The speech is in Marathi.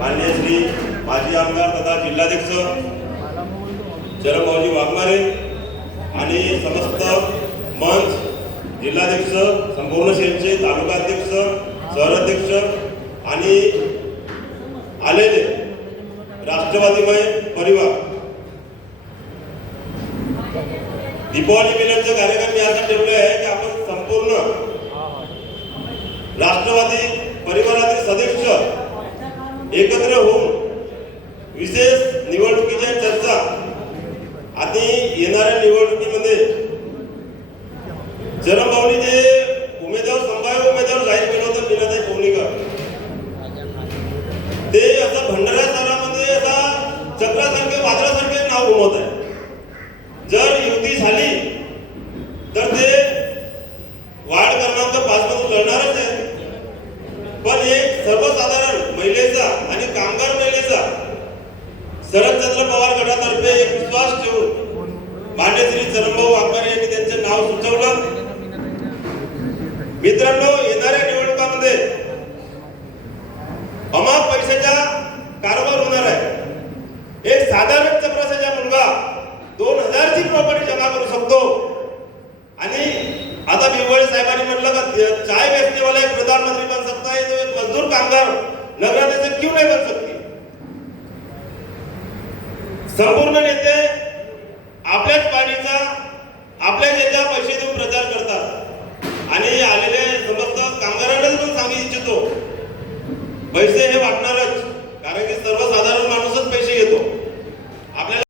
माननीय श्री माजी आमदार तथा जिल्हाध्यक्ष चरणभाऊजी वाघमारे आणि समस्त मंच, जिल्हाध्यक्ष, संपूर्ण शेतचे तालुकाध्यक्ष, शहराध्यक्ष आणि आलेले राष्ट्रवादीमय परिवार, दीपावली मिलनचा कार्यक्रम यासाठी ठेवले आहे की आपण संपूर्ण राष्ट्रवादी परिवारातील सदस्य एकत्र होऊन विशेष निवडणुकीच्या चर्चा आणि येणाऱ्या निवडणुकीमध्ये चरणभाऊनी जे संभाव्य उमेदवार जाहीर केलं होतं मीनाताई पवनीकर, ते असं भंडारा शहरामध्ये असा चक्रासारखे वादळासारखे नाव घुमवत आहे. जर युती झाली तर ते वार्ड क्रमांक 5 मधून लढणारच आहे. पण एक सर्वसाधारण महिलेचा आणि कामगार महिलेचा शरदचंद्र पवार गटातर्फे एक विश्वास ठेवून मान्य श्री चरणभाऊ वाघमारे यांनी त्यांचे नाव सुचवलं. मित्रांनो, येणाऱ्या निवडणुकांमध्ये अमाप पैशाचा कारभार होणार आहे. एक साधारण चपराशाचा मुलगा 2000 ची प्रॉपर्टी जमा करू शकतो. आणि आता बिवळे साहेबांनी म्हटलं का चाय बेचने वाला एक प्रधानमंत्री बन सकता है, तो एक मजदूर कामगार नगराध्यक्ष क्यों नहीं बन सकती. संपूर्ण नेते आपल्याच पार्टीचा आपल्या ज्याच्या पैसे देऊन प्रचार करतात आणि आलेले समस्त कामगारांना पण सांगू इच्छितो, पैसे